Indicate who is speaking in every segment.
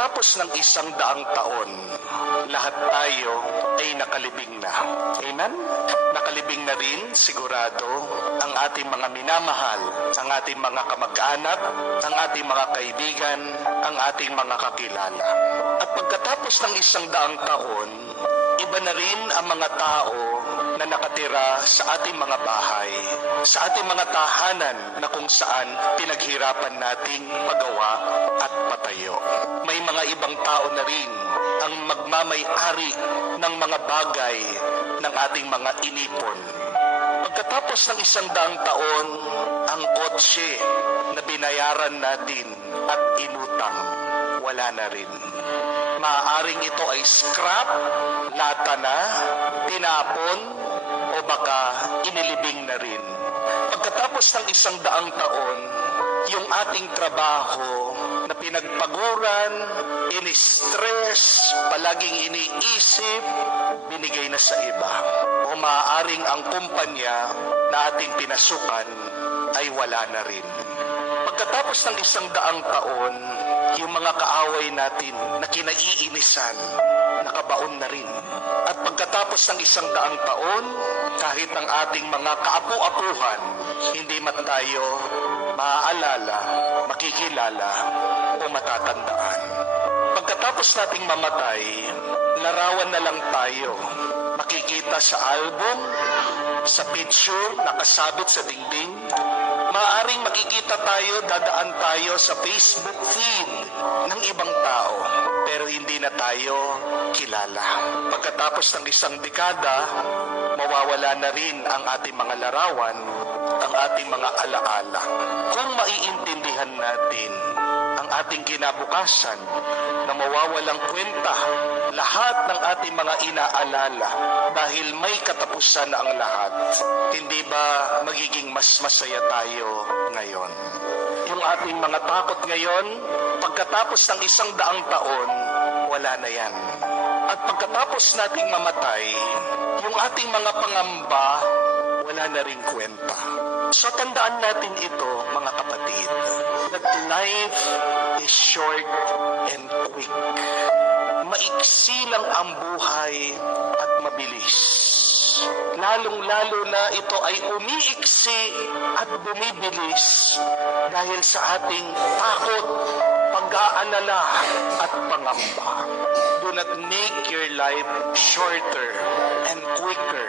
Speaker 1: pagkatapos ng isang daang taon, lahat tayo ay nakalibing na. Amen? Nakalibing na rin, sigurado, ang ating mga minamahal, ang ating mga kamag-anak, ang ating mga kaibigan, ang ating mga kakilala. At pagkatapos ng isang daang taon, iba na rin ang mga tao na nakatira sa ating mga bahay, sa ating mga tahanan na kung saan pinaghirapan nating magawa at patayo. May mga ibang tao na rin ang magmamay-ari ng mga bagay ng ating mga inipon. Pagkatapos ng isang daang taon, ang kotse na binayaran natin at inutang, wala na rin. Maaaring ito ay scrap, lata na, tinapon, o baka inilibing na rin. Pagkatapos ng isang daang taon, yung ating trabaho na pinagpaguran, ini-stress, palaging iniisip, binigay na sa iba. O maaaring ang kumpanya na ating pinasukan ay wala na rin. Pagkatapos ng isang daang taon, yung mga kaaway natin na kinaiinisan, nakabaon na rin. At pagkatapos ng isang daang taon, kahit ang ating mga kaapu-apuhan, hindi man tayo maaalala, makikilala, o matatandaan. Pagkatapos nating mamatay, larawan na lang tayo. Makikita sa album, sa picture, nakasabit sa dingding, Maaring makikita tayo, dadaan tayo sa Facebook feed ng ibang tao, pero hindi na tayo kilala. Pagkatapos ng isang dekada, mawawala na rin ang ating mga larawan, ang ating mga alaala. Kung maiintindihan natin ating kinabukasan na mawawalang kwenta lahat ng ating mga inaalala dahil may katapusan ang lahat. Hindi ba magiging mas masaya tayo ngayon? Yung ating mga takot ngayon, pagkatapos ng isang daang taon, wala na yan. At pagkatapos nating mamatay, yung ating mga pangamba, wala na rin kwenta. So tandaan natin ito, mga kapatid, that life is short and quick. Maiksi lang ang buhay at mabilis. Lalong-lalo na ito ay umiiksi at bumibilis dahil sa ating takot, pag-aalala at pangamba. Do not make your life shorter and quicker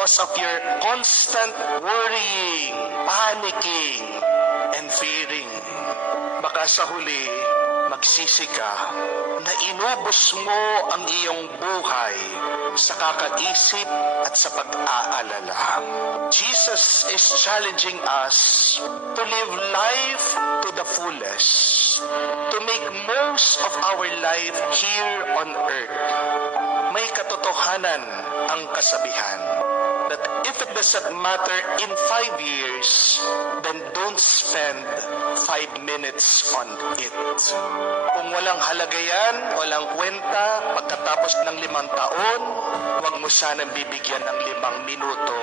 Speaker 1: because of your constant worrying, panicking. Baka sa huli, magsisi ka na inubos mo ang iyong buhay sa kakaisip at sa pag-aalala. Jesus is challenging us to live life to the fullest, to make most of our life here on earth. May katotohanan ang kasabihan that if it doesn't matter in five years, then don't spend five minutes on it. Kung walang halaga yan, walang kwenta, pagkatapos ng limang taon, huwag mo sanang bibigyan ng limang minuto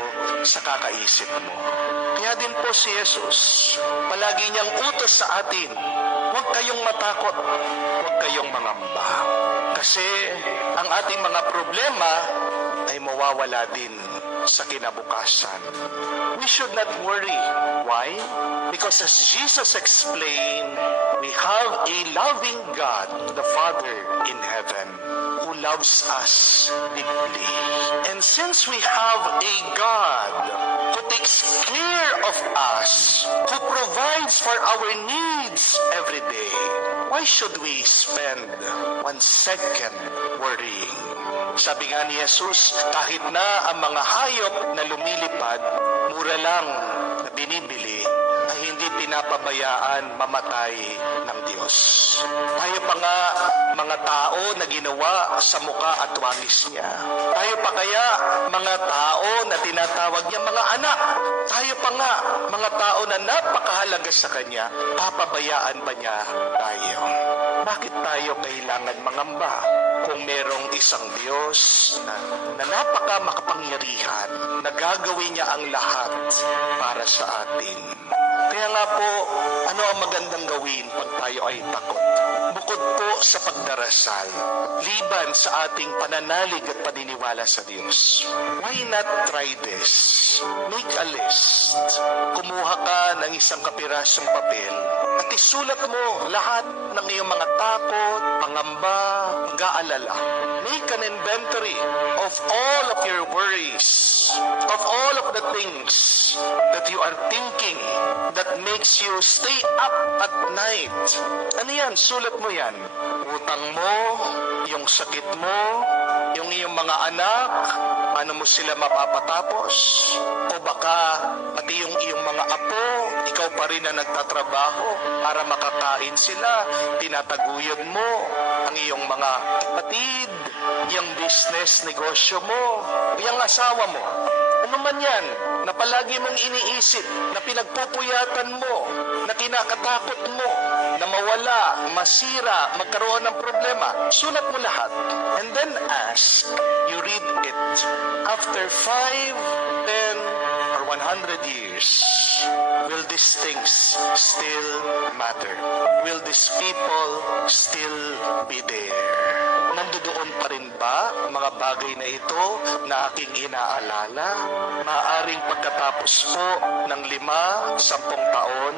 Speaker 1: sa kakaisip mo. Kaya din po si Jesus, palagi niyang utos sa atin, huwag kayong matakot, huwag kayong mangamba. Kasi ang ating mga problema ay mawawala din sa kinabukasan. We should not worry. Why? Because as Jesus explained, we have a loving God, the Father in heaven, who loves us deeply. And since we have a God who takes care of us, who provides for our needs every day, why should we spend one second worrying? Sabi nga ni Jesus, kahit na ang mga hayop na lumilipad, mura lang na binibili, pinapabayaan mamatay ng Diyos. Tayo pa nga mga tao na ginawa sa muka at wangis niya. Tayo pa kaya mga tao na tinatawag niya mga anak. Tayo pa nga mga tao na napakahalaga sa Kanya. Papabayaan ba niya tayo? Bakit tayo kailangan mangamba? kung merong isang Diyos na, na napaka makapangyarihan, na gagawin niya ang lahat para sa atin. Kaya nga po, ano ang magandang gawin pag tayo ay takot? bukod po sa pagdarasal, liban sa ating pananalig at paniniwala sa Diyos. Why not try this? Make a list. Kumuha ka ng isang kapirasong papel at isulat mo lahat ng iyong mga takot, pangamba, pag-aalala. Make an inventory of all of your worries, of all of the things that you are thinking that makes you stay up at night. Ano yan? Sulat mo yan. Utang mo, yung sakit mo, yung iyong mga anak, paano mo sila mapapatapos? O baka pati yung iyong mga apo, ikaw pa rin na nagtatrabaho para makakain sila, tinataguyod mo iyong mga kapatid, yung business, negosyo mo, yung asawa mo. Ano man yan, na palagi mong iniisip, na pinagpupuyatan mo, na kinakatakot mo, na mawala, masira, magkaroon ng problema, sulat mo lahat. And then ask, you read it. After 5, 10, or 100 years, will these things still matter? Will these people still be there? Nandoon pa rin ba mga bagay na ito na aking inaalala? Maaring pagkatapos po ng lima, sampung taon,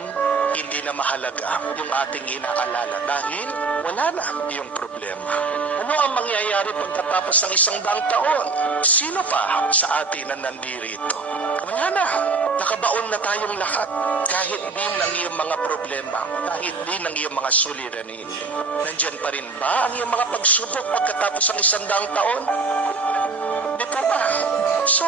Speaker 1: hindi na mahalaga yung ating inaalala dahil wala na yung problema. Ano ang mangyayari pagkatapos ng isang daang taon? Sino pa sa atin na nandirito? Wala na. Nakabaon na tayong lahat. Kahit din ang iyong mga problema, kahit din ang iyong mga suliranin. Nandyan pa rin ba ang iyong mga pagsubok pagkatapos ng isang daang taon? Di po ba? So,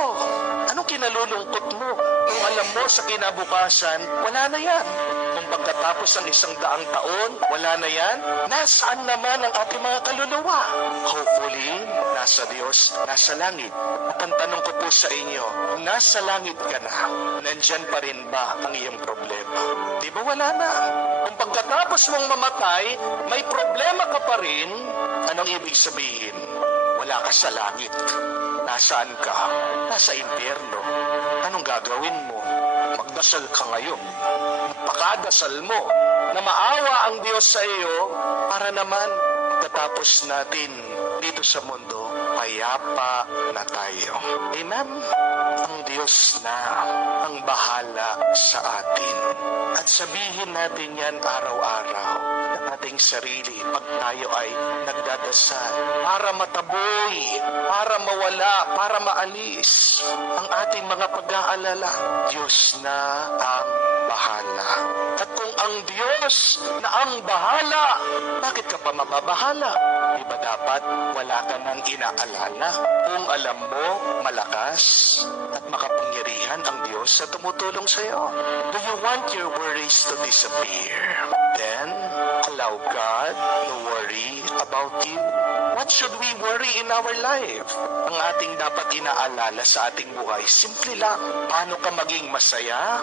Speaker 1: kinalulungkot mo? Kung alam mo sa kinabukasan, wala na yan. Kung pagkatapos ng isang daang taon, wala na yan, nasaan naman ang ating mga kaluluwa? Hopefully, nasa Diyos, nasa langit. At ang tanong ko po sa inyo, nasa langit ka na, nandyan pa rin ba ang iyong problema? Di ba wala na? Kung pagkatapos mong mamatay, may problema ka pa rin, anong ibig sabihin? Wala ka sa langit. Nasaan ka? Nasa impyerno. Anong gagawin mo? Magdasal ka ngayon. Pakadasal mo na maawa ang Diyos sa iyo para naman pagkatapos natin dito sa mundo, payapa na tayo. Amen? Ang Diyos na ang bahala sa atin. At sabihin natin yan araw-araw ng ating sarili pag tayo ay nagdadasal para mataboy, para mawala, para maalis ang ating mga pag-aalala. Diyos na ang bahala. At kung ang Diyos na ang bahala, bakit ka pa mababahala? Di ba dapat wala ka nang inaalala? Kung alam mo, malakas makapangyarihan ang Diyos na tumutulong sa iyo. Do you want your worries to disappear? Then, allow God to worry about you. What should we worry in our life? Ang ating dapat inaalala sa ating buhay, simple lang. Paano ka maging masaya?